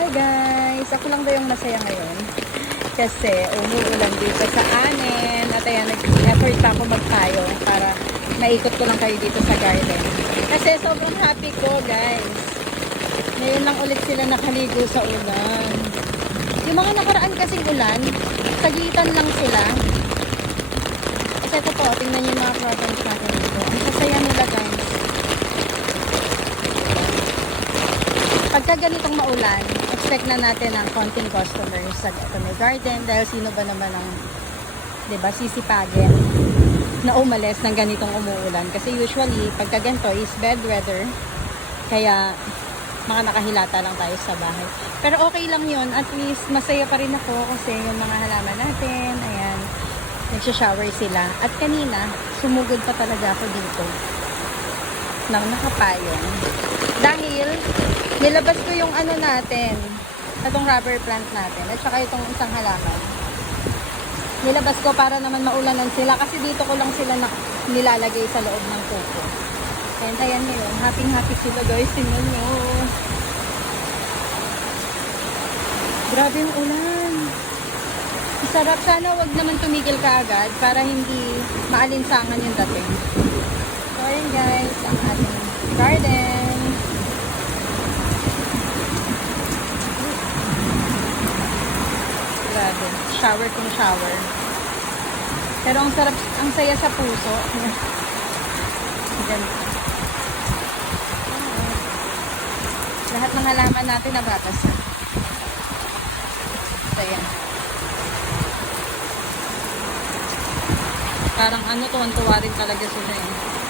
Hi guys! Ako lang daw yung masaya ngayon. Kasi umuulan dito sa amin. At ayan, nag-effort ako magtayo para maikot ko lang kayo dito sa garden. Kasi sobrang happy ko guys. Ngayon lang ulit sila nakaligo sa ulan. Yung mga nakaraan kasing ulan, sagitan lang sila. Kasi ito po, tingnan niyo yung mga programs natin dito. Ang sasaya nila guys. Pagka ganitong maulan, expect na natin ang konting customers sa Atomy Garden dahil sino ba naman ang, di ba, sisipagin na umalis ng ganitong umuulan. Kasi usually, pagka ganito is bad weather, kaya mga nakahilata lang tayo sa bahay. Pero okay lang yun. At least masaya pa rin ako kasi yung mga halaman natin, ayan, nagsha-shower sila. At kanina, sumugod pa talaga ako dito ng nakapayong. Dahil, nilabas ko yung ano natin, itong rubber plant natin, at saka itong isang halaman. Nilabas ko para naman maulanan sila kasi dito ko lang sila nilalagay sa loob ng kuko. And ayan nyo yun, happy happy sila guys, tingnan nyo. Grabe yung ulan. Sarap sana wag naman tumigil ka agad para hindi maalinsangan yung dating. So ayan guys, ang ating garden. Grabe, shower kung shower. Pero ang sarap, ang saya sa puso. Ganito. Lahat ng halaman natin nabatas na. So, yan. Parang ano, tuwan-tuwa rin talaga sila eh.